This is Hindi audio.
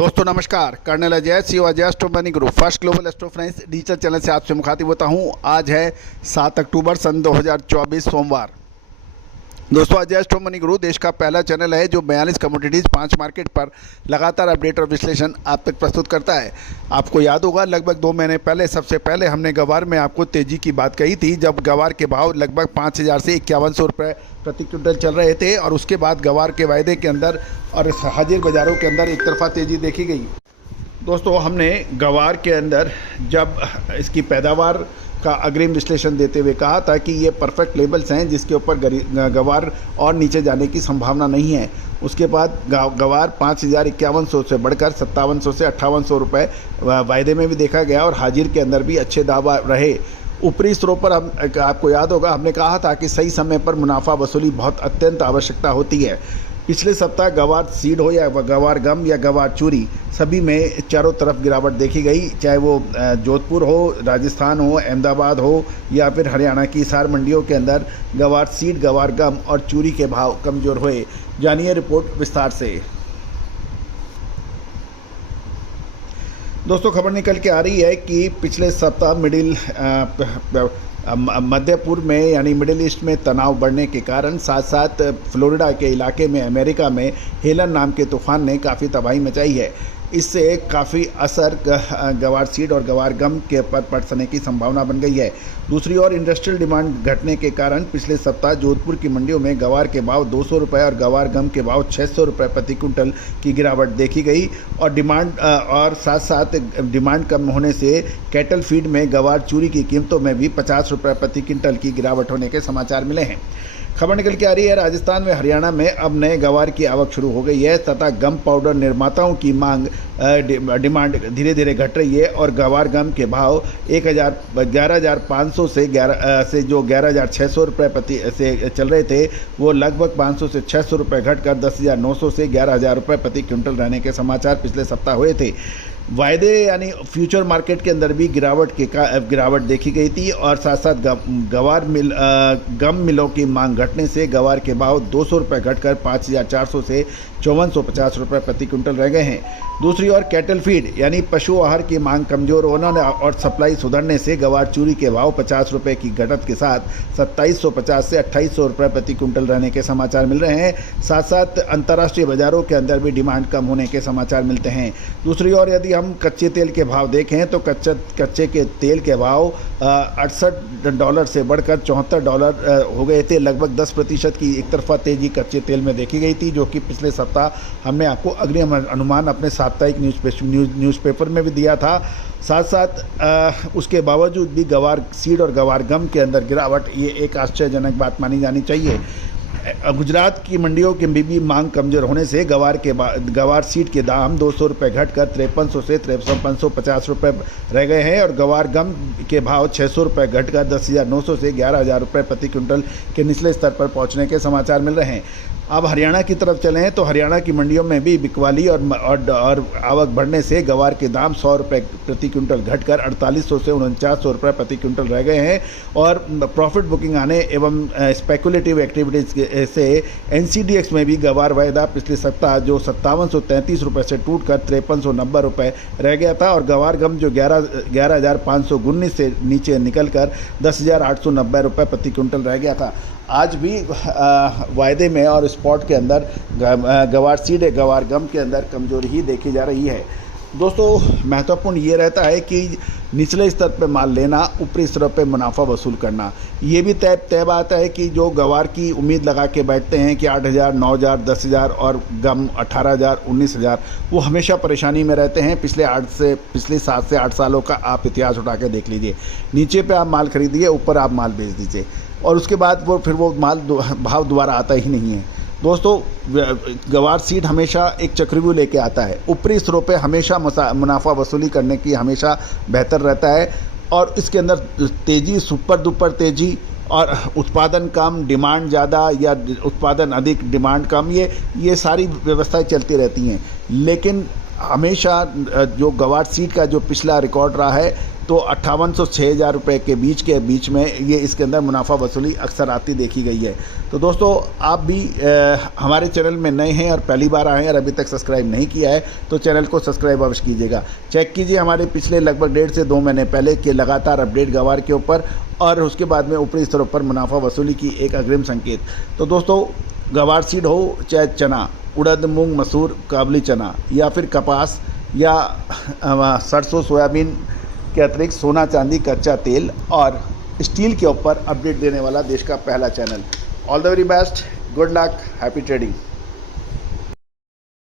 दोस्तों नमस्कार, colonel Ajay C Ajay astro money group first global astro finance digital channel से आपसे मुखातिब होता हूं। आज है 7 अक्टूबर सन 2024 सोमवार। दोस्तों अजय एस्ट्रो मनी ग्रुप देश का पहला चैनल है जो 42 कमोडिटीज़ 5 मार्केट पर लगातार अपडेट और विश्लेषण आप तक प्रस्तुत करता है। आपको याद होगा लगभग 2 महीने पहले सबसे पहले हमने गवार में आपको तेज़ी की बात कही थी, जब गवार के भाव लगभग 5,000 से 5100 रुपये प्रति क्विंटल चल रहे थे और उसके बाद गवार के वायदे के अंदर और हाजिर बाज़ारों के अंदर एक तरफा तेज़ी देखी गई। दोस्तों हमने गवार के अंदर जब इसकी पैदावार का अग्रिम विश्लेषण देते हुए कहा था कि ये परफेक्ट लेवल्स हैं जिसके ऊपर गवार और नीचे जाने की संभावना नहीं है। उसके बाद गवार 5,5100 से बढ़कर 5700 से 5800 रुपये वायदे में भी देखा गया और हाजिर के अंदर भी अच्छे दावा रहे। ऊपरी स्तरों पर हम आपको याद होगा हमने कहा था कि सही समय पर मुनाफा वसूली बहुत अत्यंत आवश्यकता होती है। पिछले सप्ताह गवार सीड हो या गवार गम या गवार चूरी सभी में चारों तरफ गिरावट देखी गई, चाहे वो जोधपुर हो, राजस्थान हो, अहमदाबाद हो या फिर हरियाणा की हिसार मंडियों के अंदर गवार सीड, गवार गम और चूरी के भाव कमज़ोर हुए। जानिए रिपोर्ट विस्तार से। दोस्तों खबर निकल के आ रही है कि पिछले सप्ताह मध्य पूर्व में यानी मिडिल ईस्ट में तनाव बढ़ने के कारण साथ साथ फ्लोरिडा के इलाके में अमेरिका में हेलन नाम के तूफान ने काफ़ी तबाही मचाई है। इससे काफ़ी असर गवार सीड और गवार गम के पर पड़ने की संभावना बन गई है। दूसरी ओर इंडस्ट्रियल डिमांड घटने के कारण पिछले सप्ताह जोधपुर की मंडियों में गवार के भाव 200 रुपये और गवार गम के भाव 600 रुपये प्रति क्विंटल की गिरावट देखी गई और साथ साथ डिमांड कम होने से कैटल फीड में गवार चूरी की कीमतों में भी 50 रुपये प्रति क्विंटल की गिरावट होने के समाचार मिले हैं। खबर निकल के आ रही है राजस्थान में हरियाणा में अब नए गवार की आवक शुरू हो गई है तथा गम पाउडर निर्माताओं की डिमांड धीरे धीरे घट रही है और गवार गम के भाव 11,500 से जो 11,600 रुपये प्रति से चल रहे थे वो लगभग 500 से 600 रुपये घटकर 10,900 से 11,000 रुपये प्रति क्विंटल रहने के समाचार पिछले सप्ताह हुए थे। वायदे यानी फ्यूचर मार्केट के अंदर भी गिरावट देखी गई थी और साथ साथ गम मिलों की मांग घटने से गवार के भाव 200 रुपये घटकर 5,400 से 5,450 रुपये प्रति क्विंटल रह गए हैं। दूसरी ओर कैटल फीड यानी पशु आहार की मांग कमजोर होने और सप्लाई सुधरने से गवार चूरी के भाव 50 रुपये की घटत के साथ 2,750 से 2,800 रुपये प्रति क्विंटल रहने के समाचार मिल रहे हैं। साथ साथ अंतर्राष्ट्रीय बाजारों के अंदर भी डिमांड कम होने के समाचार मिलते हैं। दूसरी ओर यदि हम कच्चे तेल के भाव देखें तो कच्चे के तेल के भाव $68 से बढ़कर $74 हो गए थे। लगभग 10% की एक तरफा तेजी कच्चे तेल में देखी गई थी, जो कि पिछले सप्ताह हमने आपको अग्रिम अनुमान अपने साप्ताहिक न्यूज़पेपर में भी दिया था। साथ साथ उसके बावजूद भी गवार सीड और गवार गम के अंदर गिरावट ये एक आश्चर्यजनक बात मानी जानी चाहिए। गुजरात की मंडियों की भी मांग कमजोर होने से गवार सीड के दाम 200 रुपये घटकर 5300 से 5350 रुपये रह गए हैं और गवार गम के भाव 600 रुपये घटकर 10,900 से 11,000 रुपये प्रति क्विंटल के निचले स्तर पर पहुंचने के समाचार मिल रहे हैं। अब हरियाणा की तरफ चलें तो हरियाणा की मंडियों में भी बिकवाली और आवक बढ़ने से गवार के दाम 100 रुपये प्रति क्विंटल घटकर 4800 से 4900 रुपये प्रति क्विंटल रह गए हैं और प्रॉफिट बुकिंग आने एवं स्पेकुलेटिव एक्टिविटीज़ से NCDX में भी गवार वायदा पिछले सप्ताह जो 5733 रुपये से टूटकर 5390 रुपये रह गया था और गवार गम जो 11,519 से नीचे निकलकर 10,890 रुपये प्रति क्विंटल रह गया था। आज भी वायदे में और स्पॉट के अंदर गवार सीड गवार गम के अंदर कमजोरी ही देखी जा रही है। दोस्तों महत्वपूर्ण ये रहता है कि निचले स्तर पर माल लेना, ऊपरी स्तर पर मुनाफा वसूल करना। ये भी तय बात है कि जो गवार की उम्मीद लगा के बैठते हैं कि 8,000, 9,000, 10,000 और गम 18,000, 19,000 वो हमेशा परेशानी में रहते हैं। पिछले 7 से 8 सालों का आप इतिहास उठा के देख लीजिए। नीचे पे आप माल खरीदिए, ऊपर आप माल बेच दीजिए और उसके बाद फिर वो माल भाव दोबारा आता ही नहीं है। दोस्तों गवार सीड हमेशा एक चक्रव्यूह लेके आता है। ऊपरी स्तरों पे हमेशा मुनाफा वसूली करने की हमेशा बेहतर रहता है और इसके अंदर तेज़ी, सुपर दुपर तेज़ी और उत्पादन कम, डिमांड ज़्यादा या उत्पादन अधिक, डिमांड कम, ये सारी व्यवस्थाएं चलती रहती हैं। लेकिन हमेशा जो गवार सीड का जो पिछला रिकॉर्ड रहा है तो 5800 6000 रुपये के बीच में ये इसके अंदर मुनाफा वसूली अक्सर आती देखी गई है। तो दोस्तों आप भी हमारे चैनल में नए हैं और पहली बार आए हैं और अभी तक सब्सक्राइब नहीं किया है तो चैनल को सब्सक्राइब अवश्य कीजिएगा। चेक कीजिए हमारे पिछले लगभग 1.5 से 2 महीने पहले के लगातार अपडेट गवार के ऊपर और उसके बाद में ऊपरी स्तरों पर मुनाफा वसूली की एक अग्रिम संकेत। तो दोस्तों गवार सीड हो चाहे चना, उड़द, मूंग, मसूर, काबुली चना या फिर कपास या सरसों, सोयाबीन के अतिरिक्त सोना, चांदी, कच्चा तेल और स्टील के ऊपर अपडेट देने वाला देश का पहला channel. All the very best, good luck, happy trading.